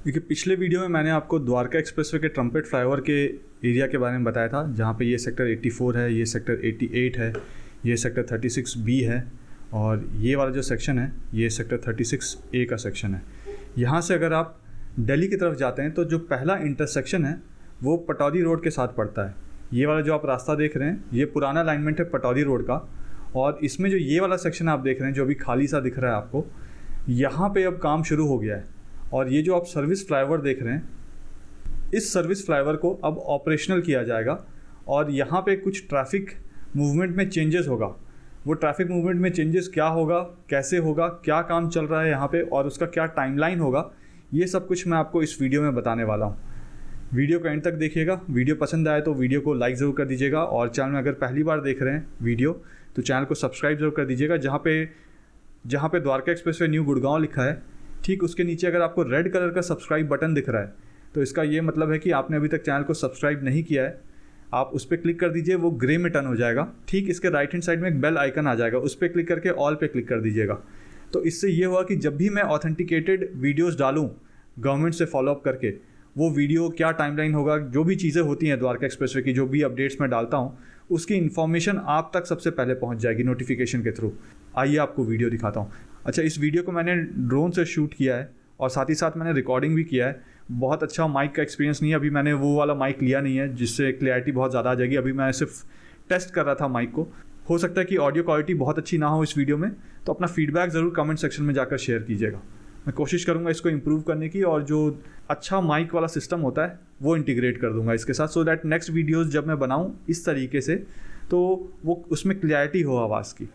देखिए, पिछले वीडियो में मैंने आपको द्वारका एक्सप्रेसवे के ट्रम्पेट फ्लाईओवर के एरिया के बारे में बताया था, जहाँ पे ये सेक्टर 84 है, ये सेक्टर 88 है, ये सेक्टर 36B है और ये वाला जो सेक्शन है ये सेक्टर 36A का सेक्शन है। यहाँ से अगर आप दिल्ली की तरफ जाते हैं तो जो पहला इंटरसेक्शन है वो पटौदी रोड के साथ पड़ता है। ये वाला जो आप रास्ता देख रहे हैं ये पुराना अलाइनमेंट है पटौदी रोड का, और इसमें जो ये वाला सेक्शन आप देख रहे हैं जो अभी खाली सा दिख रहा है आपको, यहाँ पे अब काम शुरू हो गया है। और ये जो आप सर्विस फ्लाईओवर देख रहे हैं, इस सर्विस फ्लाईओवर को अब ऑपरेशनल किया जाएगा और यहाँ पे कुछ ट्रैफिक मूवमेंट में चेंजेस होगा। वो ट्रैफिक मूवमेंट में चेंजेस क्या होगा, कैसे होगा, क्या काम चल रहा है यहाँ पे और उसका क्या टाइमलाइन होगा, ये सब कुछ मैं आपको इस वीडियो में बताने वाला हूँ। वीडियो को एंड तक देखिएगा। वीडियो पसंद आए तो वीडियो को लाइक ज़रूर कर दीजिएगा और चैनल में अगर पहली बार देख रहे हैं वीडियो तो चैनल को सब्सक्राइब ज़रूर कर दीजिएगा। जहाँ पे द्वारका एक्सप्रेसवे न्यू गुड़गांव लिखा है, ठीक उसके नीचे अगर आपको रेड कलर का सब्सक्राइब बटन दिख रहा है तो इसका ये मतलब है कि आपने अभी तक चैनल को सब्सक्राइब नहीं किया है। आप उस पर क्लिक कर दीजिए, वो ग्रे में टर्न हो जाएगा। ठीक इसके राइट हैंड साइड में एक बेल आइकन आ जाएगा, उस पर क्लिक करके ऑल पे क्लिक कर दीजिएगा। तो इससे ये हुआ कि जब भी मैं ऑथेंटिकेटेड वीडियोज़ डालूँ गवर्नमेंट से फॉलोअप करके, वो वीडियो क्या टाइमलाइन होगा, जो भी चीज़ें होती हैं द्वारका एक्सप्रेसवे की, जो भी अपडेट्स मैं डालता हूँ उसकी इन्फॉर्मेशन आप तक सबसे पहले पहुँच जाएगी नोटिफिकेशन के थ्रू। आइए आपको वीडियो दिखाता हूँ। अच्छा, इस वीडियो को मैंने ड्रोन से शूट किया है और साथ ही साथ मैंने रिकॉर्डिंग भी किया है। बहुत अच्छा माइक का एक्सपीरियंस नहीं है, अभी मैंने वो वाला माइक लिया नहीं है जिससे क्लैरिटी बहुत ज़्यादा आ जाएगी। अभी मैं सिर्फ टेस्ट कर रहा था माइक को। हो सकता है कि ऑडियो क्वालिटी बहुत अच्छी ना हो इस वीडियो में, तो अपना फीडबैक ज़रूर कमेंट सेक्शन में जाकर शेयर कीजिएगा। मैं कोशिश करूंगा इसको इम्प्रूव करने की और जो अच्छा माइक वाला सिस्टम होता है वो इंटीग्रेट कर दूंगा इसके साथ, सो दैट नेक्स्ट वीडियोस जब मैं बनाऊं इस तरीके से तो वो उसमें क्लैरिटी हो आवाज़ की।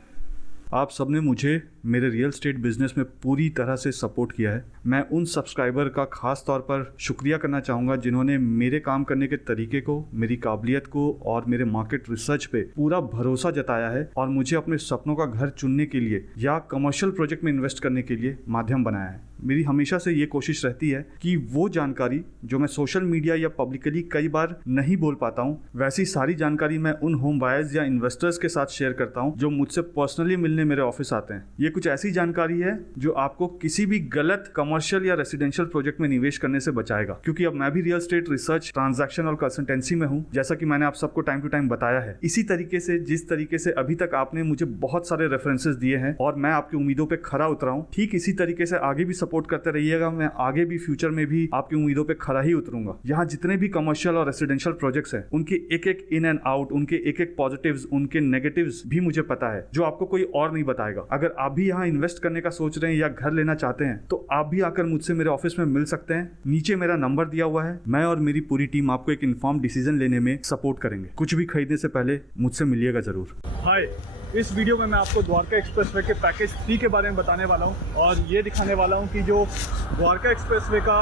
आप सबने मुझे मेरे रियल एस्टेट बिजनेस में पूरी तरह से सपोर्ट किया है। मैं उन सब्सक्राइबर का खास तौर पर शुक्रिया करना चाहूँगा जिन्होंने मेरे काम करने के तरीके को, मेरी काबिलियत को और मेरे मार्केट रिसर्च पे पूरा भरोसा जताया है और मुझे अपने सपनों का घर चुनने के लिए या कमर्शियल प्रोजेक्ट में इन्वेस्ट करने के लिए माध्यम बनाया है। मेरी हमेशा से ये कोशिश रहती है कि वो जानकारी जो मैं सोशल मीडिया या पब्लिकली कई बार नहीं बोल पाता हूँ, वैसी सारी जानकारी मैं उन होम बायर्स या इन्वेस्टर्स के साथ शेयर करता हूँ जो मुझसे पर्सनली मिलने मेरे ऑफिस आते हैं। ये कुछ ऐसी जानकारी है जो आपको किसी भी गलत कमर्शियल या रेसिडेंशियल प्रोजेक्ट में निवेश करने से बचाएगा, क्योंकि अब मैं भी रियल एस्टेट रिसर्च, ट्रांजैक्शन और कंसल्टेंसी में हूँ, जैसा कि मैंने आप सबको टाइम टू टाइम बताया है। इसी तरीके से जिस तरीके से अभी तक आपने मुझे बहुत सारे रेफरेंसेस दिए हैं और मैं आपकी उम्मीदों पे खरा उतरा हूँ, ठीक इसी तरीके से आगे भी सपोर्ट करते रहिएगा। मैं आगे भी फ्यूचर में भी आपकी उम्मीदों पे खरा ही उतरूंगा। यहाँ जितने भी कमर्शियल और रेसिडेंशियल प्रोजेक्ट्स हैं उनके एक एक इन एंड आउट, उनके एक एक पॉजिटिव्स, उनके नेगेटिव्स भी मुझे पता है, जो आपको कोई और नहीं बताएगा। अगर आप भी यहाँ इन्वेस्ट करने का सोच रहे हैं या घर लेना चाहते हैं तो आप भी आकर मुझसे मेरे ऑफिस में मिल सकते हैं। नीचे मेरा नंबर दिया हुआ है। मैं और मेरी पूरी टीम आपको एक इन्फॉर्म डिसीजन लेने में सपोर्ट करेंगे। कुछ भी खरीदने से पहले मुझसे मिलिएगा जरूर। हाय, इस वीडियो में मैं आपको द्वारका एक्सप्रेसवे के पैकेज 3 के बारे में बताने वाला हूं और ये दिखाने वाला हूं कि जो द्वारका एक्सप्रेसवे का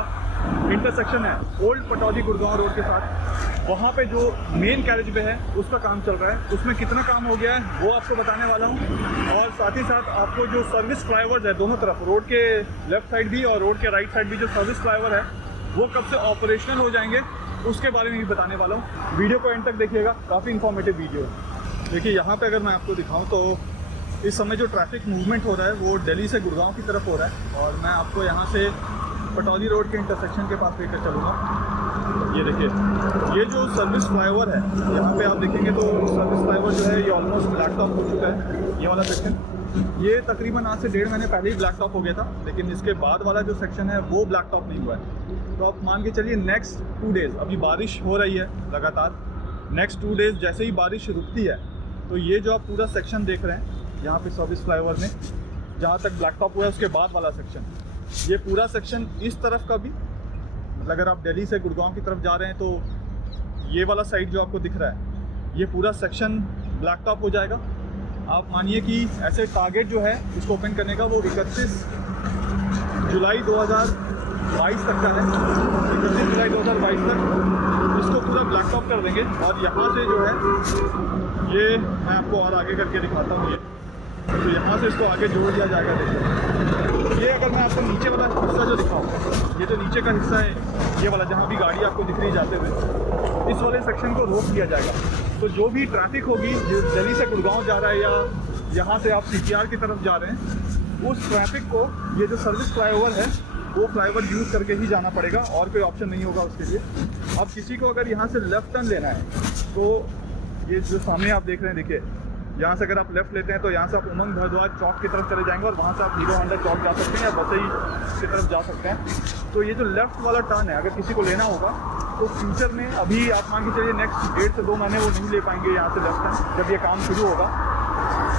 इंटरसेक्शन है ओल्ड पटौदी गुड़गांव रोड के साथ, वहाँ पे जो मेन कैरेज वे है उसका काम चल रहा है, उसमें कितना काम हो गया है वो आपको बताने वाला हूँ। और साथ ही साथ आपको जो सर्विस फ्लाईओवर्स है दोनों तरफ, रोड के लेफ्ट साइड भी और रोड के राइट साइड भी जो सर्विस फ्लाईओवर है वो कब से ऑपरेशनल हो जाएंगे उसके बारे में भी बताने वाला हूँ। वीडियो को एंड तक देखिएगा, काफ़ी इन्फॉर्मेटिव वीडियो है। देखिए, यहाँ पे अगर मैं आपको दिखाऊं तो इस समय जो ट्रैफिक मूवमेंट हो रहा है वो दिल्ली से गुड़गांव की तरफ हो रहा है और मैं आपको यहाँ से पटौदी रोड के इंटरसेक्शन के पास लेकर चलूँगा। ये देखिए, ये जो सर्विस फ्लाईओवर है यहाँ पे आप देखेंगे तो सर्विस फ्लाईओवर जो है ये ऑलमोस्ट ब्लैक टॉप हो चुका है। ये वाला सेक्शन ये तकरीबन आज से 1.5 महीने पहले ही ब्लैक टॉप हो गया था, लेकिन इसके बाद वाला जो सेक्शन है वो ब्लैक टॉप नहीं हुआ है। तो आप मान के चलिए नेक्स्ट 2 डेज़, अभी बारिश हो रही है लगातार, नेक्स्ट 2 डेज़ जैसे ही बारिश रुकती है तो ये जो आप पूरा सेक्शन देख रहे हैं यहाँ पे सर्विस फ्लाईओवर में जहाँ तक ब्लैक टॉप हुआ है उसके बाद वाला सेक्शन, ये पूरा सेक्शन इस तरफ का भी, मतलब अगर आप दिल्ली से गुड़गांव की तरफ जा रहे हैं तो ये वाला साइड जो आपको दिख रहा है ये पूरा सेक्शन ब्लैक टॉप हो जाएगा। आप मानिए कि ऐसे टारगेट जो है इसको ओपन करने का वो 31 जुलाई 2022 तक का है। 31 जुलाई 2022 तक इसको पूरा ब्लैक टॉप कर देंगे और यहाँ से जो है ये मैं आपको और आगे करके दिखाता हूँ। ये तो यहाँ से इसको आगे जोड़ दिया जाएगा। देखिए, ये अगर मैं आपको नीचे वाला हिस्सा जो दिखाऊँ, ये जो नीचे का हिस्सा है ये वाला जहाँ भी गाड़ी आपको दिख रही जाते हुए, इस वाले सेक्शन को रोक दिया जाएगा। तो जो भी ट्रैफिक होगी जो दिल्ली से गुड़गांव जा रहा है या यहाँ से आप CTR की तरफ जा रहे हैं, उस ट्रैफिक को ये जो सर्विस फ्लाईओवर है वो फ्लाईओवर यूज़ करके ही जाना पड़ेगा और कोई ऑप्शन नहीं होगा उसके लिए। अब किसी को अगर यहाँ से लेफ़्ट टर्न लेना है तो ये जो सामने आप देख रहे हैं, देखिए यहाँ से अगर आप लेफ़्ट लेते हैं तो यहाँ से आप उमंग भारद्वाज चौक की तरफ चले जाएंगे और वहाँ से आप हीरो होंडा चौक जा सकते हैं या बसई की तरफ जा सकते हैं। तो ये जो लेफ़्ट वाला टर्न है अगर किसी को लेना होगा तो फ्यूचर में, अभी आप मान के चलिए नेक्स्ट 1.5 से 2 महीने वो नहीं ले पाएंगे यहाँ से लेफ़्ट टर्न, जब ये काम शुरू होगा।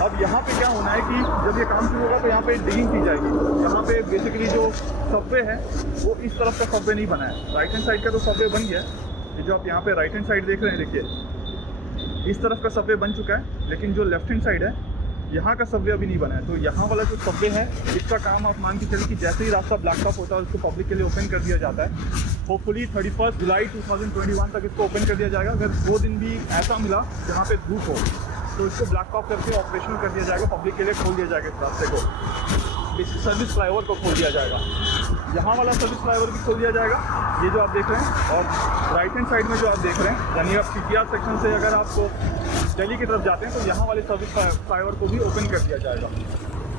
अब यहाँ पे क्या होना है कि जब ये काम शुरू होगा तो यहाँ पे डिगिंग की जाएगी। यहाँ पे बेसिकली जो सबवे है वो इस तरफ का सबवे नहीं बना है, राइट हैंड साइड का तो सबवे बन गया है। ये जो आप यहाँ पे राइट हैंड साइड देख रहे हैं, देखिए इस तरफ का सबवे बन चुका है, लेकिन जो लेफ्ट हैंड साइड है यहाँ का सबवे अभी नहीं बना है। तो यहाँ वाला जो सबवे है इसका काम आप मान के चलिए कि जैसे ही रास्ता ब्लैक टॉप होता है उसको पब्लिक के लिए ओपन कर दिया जाता है। होपफुली 31 जुलाई 2021 तक इसको ओपन कर दिया जाएगा। अगर 2 दिन भी ऐसा मिला जहाँ पे धूप हो तो इसको ब्लैक टॉप करके ऑपरेशनल कर दिया जाएगा, पब्लिक के लिए खोल दिया जाएगा इस रास्ते को, इस सर्विस फ्लाईओवर को खोल दिया जाएगा। यहाँ वाला सर्विस फ्लाईओवर भी खोल दिया जाएगा, ये जो आप देख रहे हैं। और राइट हैंड साइड में जो आप देख रहे हैं, यानी आप CPR सेक्शन से अगर आपको दिल्ली की तरफ जाते हैं तो यहाँ वाले सर्विस फ्लाईओवर को भी ओपन कर दिया जाएगा।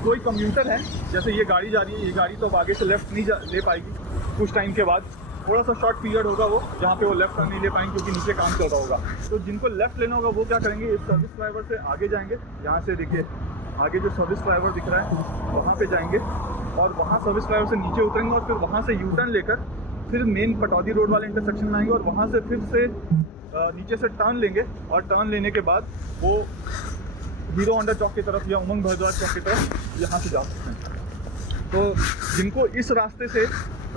कोई कम्यूटर है, जैसे ये गाड़ी जा रही है, ये गाड़ी तो अब आगे से लेफ्ट नहीं ले पाएगी, कुछ टाइम के बाद थोड़ा सा शॉर्ट पीरियड होगा वो जहाँ पे वो लेफ्ट टर्न नहीं ले पाएंगे क्योंकि नीचे काम चल रहा होगा। तो जिनको लेफ्ट लेना होगा वो क्या करेंगे, इस सर्विस फ्लाईओवर से आगे जाएंगे। यहाँ से देखिए आगे जो सर्विस फ्लाईओवर दिख रहा है वहाँ पे जाएंगे और वहाँ सर्विस फ्लाईओवर से नीचे उतरेंगे और फिर वहाँ से यू टर्न लेकर फिर मेन पटौदी रोड वाले इंटरसेक्शन में आएंगे और वहाँ से फिर से नीचे से टर्न लेंगे और टर्न लेने के बाद वो हीरो होंडा चौक की तरफ या उमंग भारद्वाज चौक की तरफ यहाँ से जा सकते हैं। तो जिनको इस रास्ते से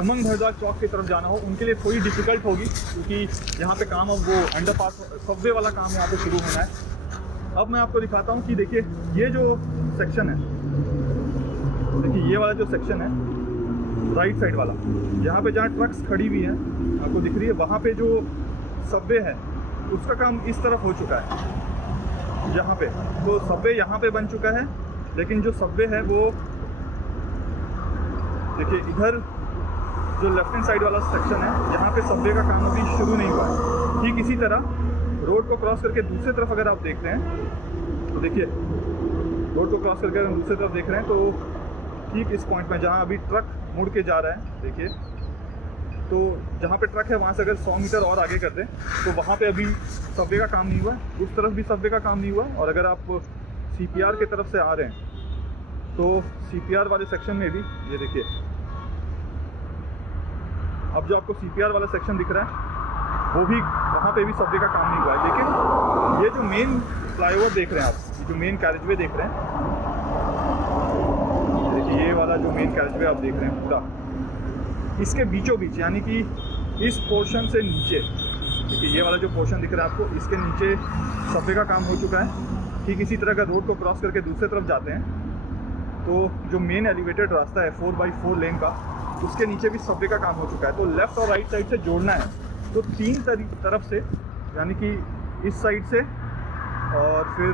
उमंग भारद्वाज चौक की तरफ जाना हो उनके लिए थोड़ी डिफ़िकल्ट होगी क्योंकि यहाँ पे काम अब वो अंडरपास सबवे वाला काम यहाँ पे शुरू होना है। अब मैं आपको दिखाता हूँ कि देखिए ये जो सेक्शन है, देखिए ये वाला जो सेक्शन है राइट साइड वाला, यहाँ पे जहाँ ट्रक्स खड़ी हुई हैं आपको दिख रही है, वहाँ पे जो सबवे है उसका काम इस तरफ हो चुका है यहाँ पे। तो सबवे यहाँ पे बन चुका है, लेकिन जो सबवे है वो देखिए इधर जो लेफ्ट हैंड साइड वाला सेक्शन है यहाँ पे सबवे का काम अभी शुरू नहीं हुआ है। ठीक इसी तरह रोड को क्रॉस करके दूसरी तरफ अगर आप देख रहे हैं तो देखिए रोड को क्रॉस करके दूसरी तरफ देख रहे हैं तो ठीक इस पॉइंट में जहाँ अभी ट्रक मुड़ के जा रहा है, देखिए तो जहाँ पे ट्रक है वहाँ से अगर 100 मीटर और आगे कर दें तो वहाँ पे अभी सबवे का काम नहीं हुआ, उस तरफ भी सबवे का काम नहीं हुआ। और अगर आप CPR की तरफ से आ रहे हैं तो CPR वाले सेक्शन में भी ये देखिए, अब जो आपको CPR वाला सेक्शन दिख रहा है वो भी, वहाँ पे भी सबवे का काम नहीं हुआ है। लेकिन ये जो मेन फ्लाईओवर देख रहे हैं आप, ये जो मेन कैरेजवे देख रहे हैं, देखिए ये वाला जो मेन कैरेजवे आप देख रहे हैं पूरा, इसके बीचों बीच यानी कि इस पोर्शन से नीचे, देखिए ये वाला जो पोर्शन दिख रहा है आपको, इसके नीचे सबवे का काम हो चुका है। ठीक इसी तरह का रोड को क्रॉस करके दूसरे तरफ जाते हैं तो जो मेन एलिवेटेड रास्ता है 4x4 लेन का, उसके नीचे भी सबवे का काम हो चुका है। तो लेफ़्ट और राइट साइड से जोड़ना है तो 3 तरफ से, यानी कि इस साइड से और फिर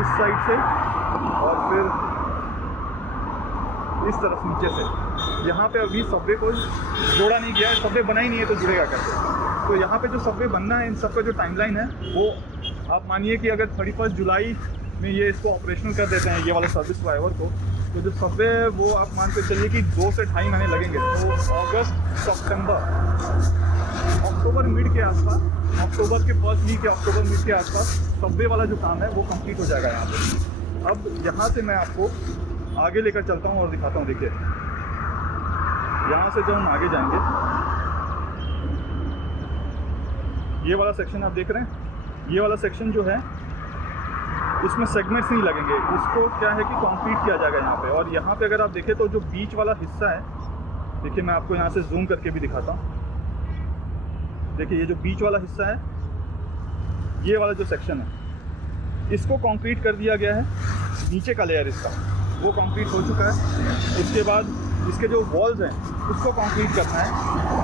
इस साइड से और फिर इस तरफ नीचे से, यहाँ पे अभी सबवे को जोड़ा नहीं गया है, सबवे बना ही नहीं है तो जुड़ेगा कैसे। तो यहाँ पे जो सबवे बनना है इन सब का जो टाइमलाइन है वो आप मानिए कि अगर 31 जुलाई में ये इसको ऑपरेशनल कर देते हैं ये वाला सर्विस फ्लाईओवर को, तो जो सबवे है वो आप मान के चलिए कि 2 से 2.5 महीने लगेंगे। तो अगस्त सितंबर अक्टूबर मिड के आसपास, अक्टूबर के फर्स्ट वीक या अक्टूबर मिड के आसपास सबवे वाला जो काम है वो कंप्लीट हो जाएगा यहाँ पे। अब यहाँ से मैं आपको आगे लेकर चलता हूँ और दिखाता हूँ। देखिए यहाँ से जब हम आगे जाएंगे, ये वाला सेक्शन आप देख रहे हैं, ये वाला सेक्शन जो है इसमें सेगमेंट्स नहीं लगेंगे, इसको क्या है कि कंक्रीट किया जाएगा यहाँ पे। और यहाँ पे अगर आप देखें तो जो बीच वाला हिस्सा है, देखिए मैं आपको यहाँ से जूम करके भी दिखाता हूँ। देखिए ये जो बीच वाला हिस्सा है, ये वाला जो सेक्शन है, इसको कंक्रीट कर दिया गया है। नीचे का लेयर इसका वो कंक्रीट हो चुका है। इसके बाद इसके जो वॉल्स हैं उसको कंक्रीट करना है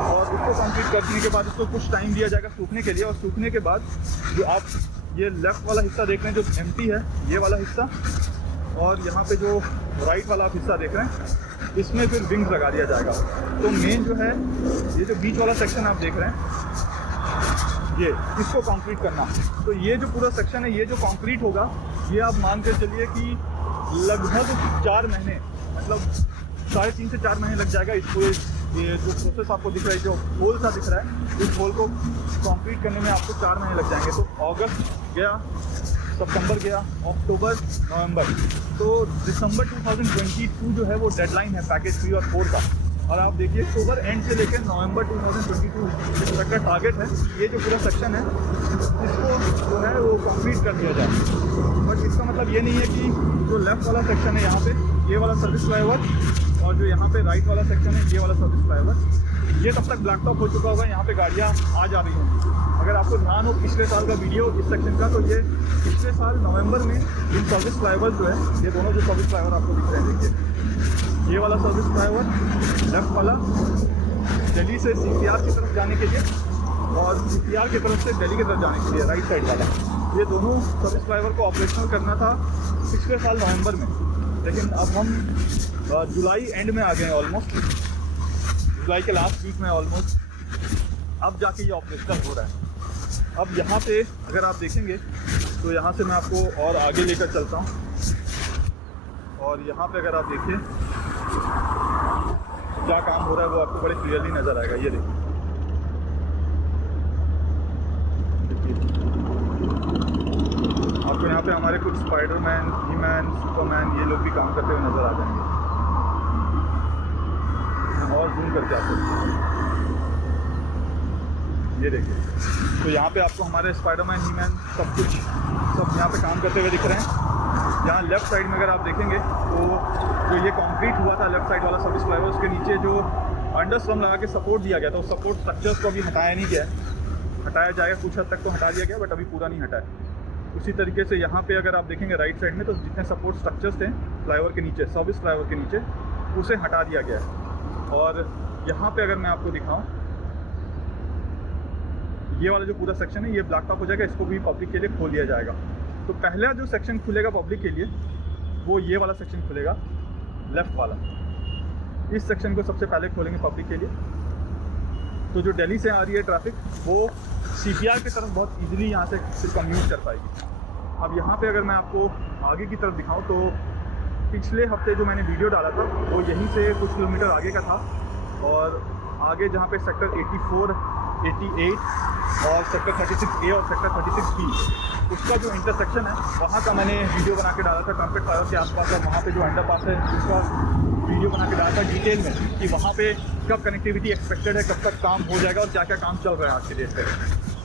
और उसको कंक्रीट करने के बाद इसको कुछ टाइम दिया जाएगा सूखने के लिए। और सूखने के बाद जो आप ये लेफ़्ट वाला हिस्सा देख रहे हैं जो एम्प्टी है, ये वाला हिस्सा, और यहाँ पे जो राइट वाला आप हिस्सा देख रहे हैं, इसमें फिर विंग्स लगा दिया जाएगा। तो मेन जो है ये जो बीच वाला सेक्शन आप देख रहे हैं, ये इसको कंक्रीट करना। तो ये जो पूरा सेक्शन है, ये जो कंक्रीट होगा, ये आप मान कर चलिए कि लगभग 4 महीने, मतलब 3.5 से 4 महीने लग जाएगा इसको। ये जो प्रोसेस आपको दिख रहा है, जो होल सा दिख रहा है, इस होल को कंप्लीट करने में आपको 4 महीने लग जाएंगे। तो अगस्त गया, सितंबर गया, अक्टूबर, नवंबर, तो दिसंबर 2022 जो है वो डेडलाइन है पैकेज 3 और 4 का। और आप देखिए अक्टूबर एंड से लेकर नवंबर 2022 तक का टारगेट है। ये जो पूरा सेक्शन है इसको जो है वो कंप्लीट कर दिया जाए। बट इसका मतलब ये नहीं है कि जो लेफ़्ट वाला सेक्शन है यहाँ पे, ये वाला सर्विस फ्लाईओवर, और जो यहाँ पे राइट वाला सेक्शन है ये वाला सर्विस फ्लाईओवर, ये तब तक ब्लैक टॉप हो चुका होगा, यहाँ पे गाड़ियाँ आ जा रही होंगी। अगर आपको ध्यान हो पिछले साल का वीडियो इस सेक्शन का, तो ये पिछले साल नवंबर में इन सर्विस फ्लाईओवर जो है, ये दोनों जो सर्विस फ्लाईओवर आपको दिख रहे हैं, देखिए ये वाला सर्विस फ्लाईओवर लेफ्ट वाला दिल्ली से CPR की तरफ जाने के लिए, और CPR की तरफ से दिल्ली की तरफ जाने के लिए राइट साइड वाला, ये दोनों सर्विस फ्लाईओवर को ऑपरेशनल करना था पिछले साल नवंबर में। लेकिन अब हम जुलाई एंड में आ गए हैं, ऑलमोस्ट जुलाई के लास्ट वीक में ऑलमोस्ट, अब जाके ये ऑपरेशनल हो रहा है। अब यहाँ पे अगर आप देखेंगे तो यहाँ से मैं आपको और आगे लेकर चलता हूँ, और यहाँ पे अगर आप देखिए क्या काम हो रहा है वो आपको बड़े क्लियरली नज़र आएगा। ये देखिए आपको यहाँ पे हमारे कुछ स्पाइडरमैन, ही-मैन, सुपरमैन, ये लोग भी काम करते हुए नज़र आ जाएंगे। और जूम करके आपको ये देखिए, तो यहाँ पे आपको हमारे स्पाइडरमैन, ही-मैन सब यहाँ पे काम करते हुए दिख रहे हैं। यहाँ लेफ़्ट साइड में अगर आप देखेंगे तो जो ये कंक्रीट हुआ था लेफ़्ट साइड वाला सर्विस फ्लाईओवर, उसके नीचे जो अंडरस्टम लगा के सपोर्ट दिया गया था, उस सपोर्ट स्ट्रक्चर्स को अभी हटाया नहीं गया है। हटाया जाएगा, कुछ हद तक तो हटा दिया गया, बट अभी पूरा नहीं हटा है। उसी तरीके से यहाँ पे अगर आप देखेंगे राइट साइड में, तो जितने सपोर्ट स्ट्रक्चर्स थे फ्लाईओवर के नीचे, सर्विस फ्लाईओवर के नीचे, उसे हटा दिया गया है। और यहाँ पे अगर मैं आपको दिखाऊँ, ये वाला जो पूरा सेक्शन है ये ब्लैक टॉप हो जाएगा, इसको भी पब्लिक के लिए खोल दिया जाएगा। तो पहला जो सेक्शन खुलेगा पब्लिक के लिए वो ये वाला सेक्शन खुलेगा, लेफ़्ट वाला। इस सेक्शन को सबसे पहले खोलेंगे पब्लिक के लिए। तो जो दिल्ली से आ रही है ट्रैफिक, वो CPR की तरफ बहुत इजीली यहाँ से फिर कम्यूट कर पाएगी। अब यहाँ पे अगर मैं आपको आगे की तरफ दिखाऊँ, तो पिछले हफ्ते जो मैंने वीडियो डाला था वो यहीं से कुछ किलोमीटर आगे का था, और आगे जहाँ पे सेक्टर 84, 88 और सेक्टर 36A और सेक्टर 36B, उसका जो इंटरसेक्शन है वहाँ का मैंने वीडियो बना के डाला था ट्रम्पेट फ्लाईओवर के आसपास, और वहाँ पे जो अंडरपास है उसका वीडियो बना के डाला था डिटेल में कि वहाँ पे कब कनेक्टिविटी एक्सपेक्टेड है, कब तक काम हो जाएगा और क्या क्या काम चल रहा है आज के डेट पे।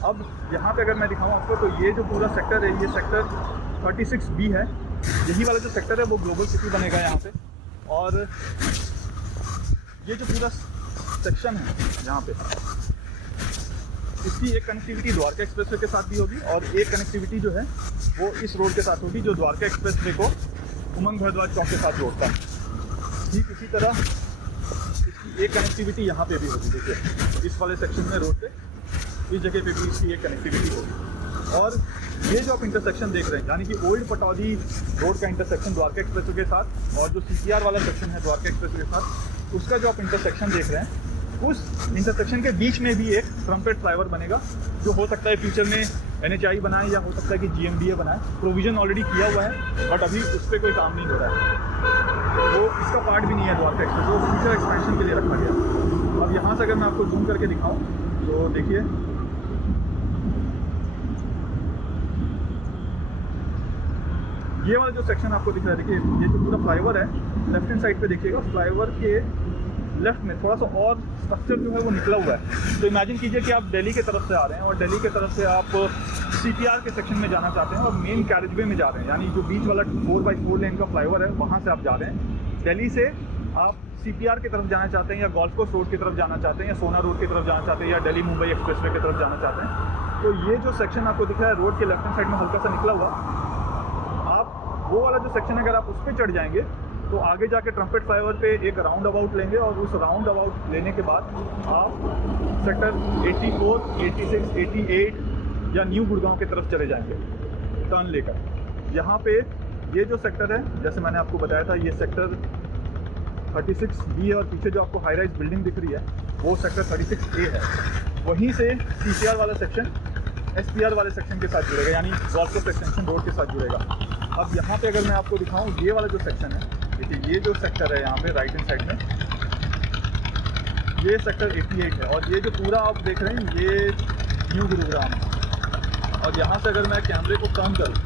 अब यहाँ पे अगर मैं दिखाऊँ आपको, तो ये जो पूरा सेक्टर है, ये सेक्टर 36B है। यही वाला जो सेक्टर है वो ग्लोबल सिटी बनेगा यहाँ पे। और ये जो पूरा सेक्शन है यहाँ पे, इसकी एक कनेक्टिविटी द्वारका एक्सप्रेसवे के साथ भी होगी, और एक कनेक्टिविटी जो है वो इस रोड के साथ होगी जो द्वारका एक्सप्रेसवे को उमंग भरद्वाज चौक के साथ जोड़ता है। ठीक इसी तरह इसकी एक कनेक्टिविटी यहाँ पे भी होगी। देखिए इस वाले सेक्शन में रोड पे इस जगह पे भी इसकी एक कनेक्टिविटी होगी। और ये जो आप इंटरसेक्शन देख रहे हैं, यानी कि ओल्ड पटौदी रोड का इंटरसेक्शन द्वारका एक्सप्रेसवे के साथ, और जो CPR वाला सेक्शन है द्वारका एक्सप्रेसवे के साथ, उसका जो आप इंटरसेक्शन देख रहे हैं, उस इंटरसेक्शन के बीच में भी एक ट्रम्पेट फ्लाईओवर बनेगा, जो हो सकता है फ्यूचर में NHAI बनाए या हो सकता है कि GMDA बनाए। प्रोविज़न ऑलरेडी किया हुआ है, बट अभी उस पर कोई काम नहीं हो रहा है, वो इसका पार्ट भी नहीं है द्वारका एक्सप्रेस, वो फ्यूचर एक्सपेंशन के लिए रखा गया। अब यहाँ से अगर मैं आपको जूम करके दिखाऊँ, तो देखिए ये वाला जो सेक्शन आपको दिख रहा है, देखिए ये जो पूरा फ्लाईओवर है, लेफ्ट हैंड साइड पे देखिएगा, फ्लाईओवर के लेफ्ट में थोड़ा सा और स्ट्रक्चर जो है वो निकला हुआ है। तो इमेजिन कीजिए कि आप दिल्ली की तरफ से आ रहे हैं, और दिल्ली की तरफ से आप CPR के सेक्शन में जाना चाहते हैं, और मेन कैरेजवे में जा रहे हैं, यानी जो बीच वाला 4x4 लेन का फ्लाईओवर है वहाँ से आप जा रहे हैं। दिल्ली से आप CPR की तरफ जाना चाहते हैं, या गोल्फ कोर्स रोड की तरफ जाना चाहते हैं, या सोना रोड की तरफ जाना चाहते हैं, या दिल्ली मुंबई एक्सप्रेसवे की तरफ जाना चाहते हैं। तो ये जो सेक्शन आपको दिख रहा है रोड के लेफ्ट हैंड साइड में हल्का सा निकला हुआ, आप वो वाला जो सेक्शन अगर आप उस पर चढ़ जाएंगे, तो आगे जाके ट्रम्पेट फ्लाईओवर पे एक राउंड अबाउट लेंगे, और उस राउंड अबाउट लेने के बाद आप सेक्टर 84, 86, 88 या न्यू गुड़गांव की तरफ चले जाएंगे टर्न लेकर। यहाँ पे ये जो सेक्टर है, जैसे मैंने आपको बताया था, ये सेक्टर 36B है, और पीछे जो आपको हाई राइज बिल्डिंग दिख रही है वो सेक्टर 36A है। वहीं से CPR वाला सेक्शन SPR वाले सेक्शन के साथ जुड़ेगा, यानी गोल्फ कोर्स एक्सटेंशन रोड के साथ जुड़ेगा। अब यहाँ पे अगर मैं आपको दिखाऊँ, ये वाला जो सेक्शन है देखिए ये जो सेक्टर है यहाँ पे राइट हैंड साइड में, ये सेक्टर 88 है। और ये जो पूरा आप देख रहे हैं ये न्यू गुरुग्राम है। और यहाँ से अगर मैं कैमरे को टर्न करूँ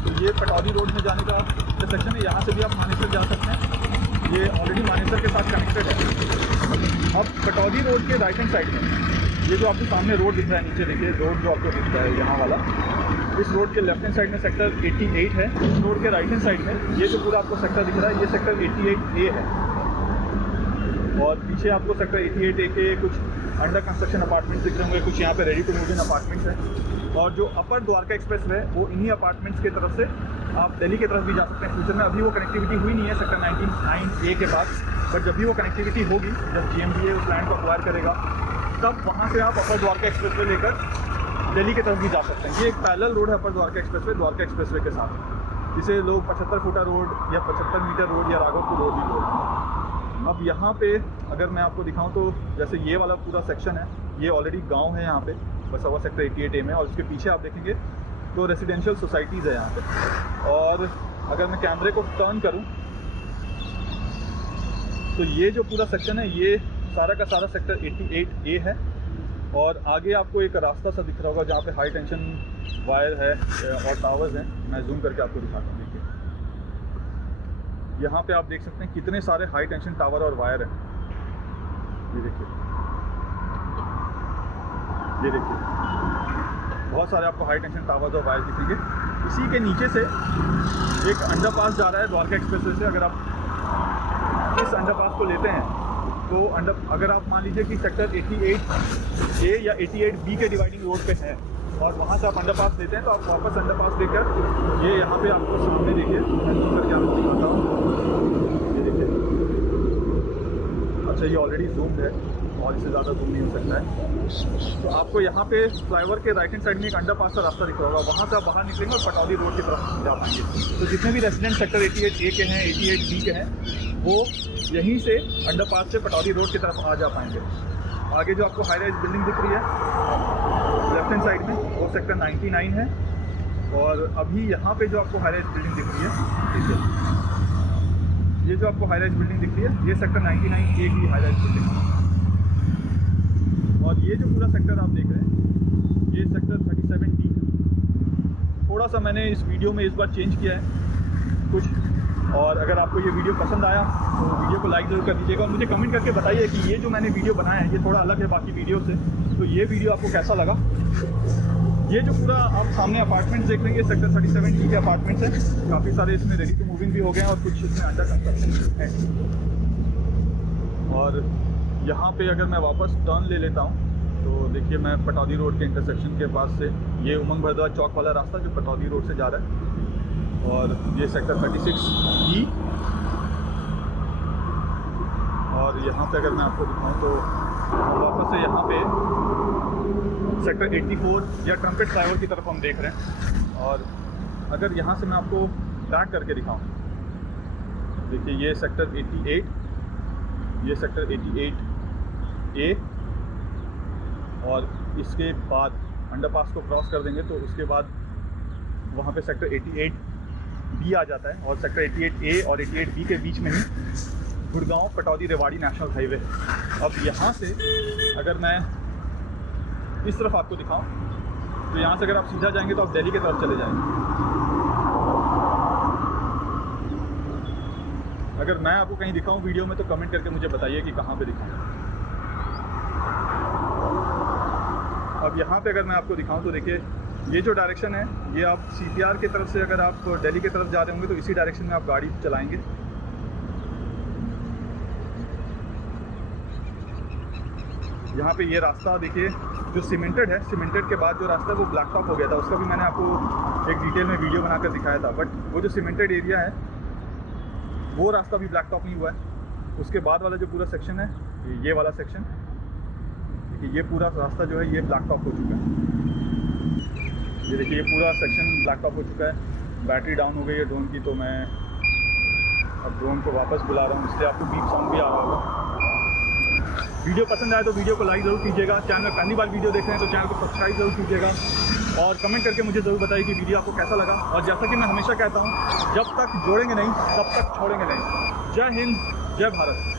तो ये पटौदी रोड में जाने का जो सेक्शन है, यहाँ से भी आप मानेसर जा सकते हैं। ये ऑलरेडी मानेसर के साथ कनेक्टेड है। अब पटौदी रोड के राइट हैंड साइड में ये जो आपके सामने रोड दिख रहा है, नीचे देखिए रोड जो आपको दिख रहा है यहाँ वाला, इस रोड के लेफ्ट हैंड साइड में सेक्टर 88 है। इस रोड के राइट हैंड साइड में ये जो पूरा आपको सेक्टर दिख रहा है, ये सेक्टर 88A है। और पीछे आपको सेक्टर 88A के कुछ अंडर कंस्ट्रक्शन अपार्टमेंट्स दिख रहे होंगे, कुछ यहाँ पे ready to move in apartments हैं। और जो अपर द्वारका एक्सप्रेस है वो इन्हीं अपार्टमेंट्स की तरफ से आप दिल्ली की तरफ भी जा सकते हैं फ्यूचर में। अभी वो कनेक्टिविटी हुई नहीं है सेक्टर 99A के बाद, बट जब भी वो कनेक्टिविटी होगी, जब GMDA उस लैंड को एक्वायर करेगा, तब वहाँ से आप अपर द्वारका एक्सप्रेस वे लेकर दिल्ली की तरफ भी जा सकते हैं। ये एक पैरेलल रोड है अपर द्वारका एक्सप्रेस वे के साथ, जिसे लोग 75 फुटा रोड या 75 मीटर रोड या राघवपुर रोड भी बोलते हैं। अब यहाँ पे अगर मैं आपको दिखाऊँ तो जैसे ये वाला पूरा सेक्शन है, ये ऑलरेडी गांव है यहाँ पे बसा हुआ सेक्टर 88A में। और उसके पीछे आप देखेंगे तो रेजिडेंशियल सोसाइटीज़ है यहाँ पे। और अगर मैं कैमरे को टर्न करूँ तो ये जो पूरा सेक्शन है ये सारा का सारा सेक्टर 88A है। और आगे आपको एक रास्ता सा दिख रहा होगा जहाँ पे हाई टेंशन वायर है और टावर्स हैं। मैं जूम करके आपको दिखाता हूँ। देखिए यहाँ पे आप देख सकते हैं कितने सारे हाई टेंशन टावर और वायर हैं। ये देखिए बहुत सारे आपको हाई टेंशन टावर्स और वायर दिखेंगे। इसी के नीचे से एक अंडरपास जा रहा है द्वारका एक्सप्रेसवे से। अगर आप इस अंडरपास को लेते हैं तो अगर आप मान लीजिए कि सेक्टर 88A या 88B के डिवाइडिंग रोड पे है और वहाँ से आप अंडरपास लेते हैं, तो आप वापस अंडरपास लेकर ये यहाँ पे आपको सामने देखिए, मैं जूम करके आपको दिखाता हूँ। ये देखिए, अच्छा ये ऑलरेडी जूम्ड है और इससे ज़्यादा जूम नहीं हो सकता है। तो आपको यहाँ पे फ्लाईओवर के राइट हैंड साइड में एक अंडरपास का रास्ता दिख रहा होगा, वहाँ से आप बाहर निकलेंगे और पटौदी रोड की तरफ जा पाएंगे। तो जितने भी रेजिडेंट सेक्टर 88A के हैं, 88B के हैं, वो यहीं से अंडरपास से पटौदी रोड की तरफ आ जा पाएंगे। आगे जो आपको हाई राइज बिल्डिंग दिख रही है लेफ्ट हैंड साइड में, वो सेक्टर 99 है। और अभी यहाँ पे जो आपको हाई राइज बिल्डिंग दिख रही है, ठीक है, ये जो आपको हाई राइज बिल्डिंग दिख रही है, ये सेक्टर 99A की हाई राइज बिल्डिंग है। और ये जो पूरा सेक्टर आप देख रहे हैं, ये सेक्टर 37D है। थोड़ा सा मैंने इस वीडियो में इस बार चेंज किया है कुछ। और अगर आपको ये वीडियो पसंद आया तो वीडियो को लाइक ज़रूर कर दीजिएगा। और मुझे कमेंट करके बताइए कि ये जो मैंने वीडियो बनाया है ये थोड़ा अलग है बाकी वीडियो से, तो ये वीडियो आपको कैसा लगा। ये जो पूरा आप सामने अपार्टमेंट्स देख रहे हैं, ये सेक्टर 37D के अपार्टमेंट्स हैं। काफ़ी सारे इसमें रेडी टू मूविंग भी हो गए हैं और कुछ इसमें अंडर कंस्ट्रक्शन है। और यहाँ पे अगर मैं वापस टर्न ले लेता हूँ तो देखिए मैं पटौदी रोड के इंटरसेक्शन के पास से, ये उमंग भरद्वाज चौक वाला रास्ता जो पटौदी रोड से जा रहा है, और ये सेक्टर 36E। और यहाँ पे अगर मैं आपको दिखाऊँ तो वापस से यहाँ पे सेक्टर 84 या ट्रम्पेट फ्लाईओवर की तरफ हम देख रहे हैं। और अगर यहाँ से मैं आपको बैक करके दिखाऊँ, देखिए ये सेक्टर 88, ये सेक्टर 88A। और इसके बाद अंडरपास को क्रॉस कर देंगे तो उसके बाद वहाँ पे सेक्टर 88B आ जाता है। और सेक्टर 88A और 88B के बीच में ही गुड़गांव पटौदी रेवाड़ी नेशनल हाईवे है। अब यहाँ से अगर मैं इस तरफ आपको दिखाऊं तो यहाँ से अगर आप सीधा जाएंगे तो आप दिल्ली की तरफ चले जाएंगे। अगर मैं आपको कहीं दिखाऊं वीडियो में तो कमेंट करके मुझे बताइए कि कहाँ पे दिखाऊं। अब यहाँ पे अगर मैं आपको दिखाऊं तो देखिए ये जो डायरेक्शन है, ये आप CPR की तरफ से अगर आप दिल्ली की तरफ जा रहे होंगे तो इसी डायरेक्शन में आप गाड़ी चलाएंगे। यहाँ पे ये रास्ता देखिए जो सीमेंटेड है, सीमेंटेड के बाद जो रास्ता है वो ब्लैक टॉप हो गया था। उसका भी मैंने आपको एक डिटेल में वीडियो बनाकर दिखाया था। बट वो जो सीमेंटेड एरिया है वो रास्ता भी ब्लैक टॉप नहीं हुआ है। उसके बाद वाला जो पूरा सेक्शन है, ये वाला सेक्शन, ये पूरा रास्ता जो है ये ब्लैक टॉप हो चुका है। ये देखिए ये पूरा सेक्शन ब्लैक टॉप हो चुका है। बैटरी डाउन हो गई है ड्रोन की, तो मैं अब ड्रोन को वापस बुला रहा हूँ, इसलिए आपको बीप साउंड भी आ रहा होगा। वीडियो पसंद आए तो वीडियो को लाइक ज़रूर कीजिएगा। चैनल में पहली बार वीडियो देख रहे हैं तो चैनल को सब्सक्राइब ज़रूर कीजिएगा। और कमेंट करके मुझे ज़रूर बताइए कि वीडियो आपको कैसा लगा। और जैसा कि मैं हमेशा कहता हूँ, जब तक जोड़ेंगे नहीं तब तक छोड़ेंगे नहीं। जय हिंद, जय भारत।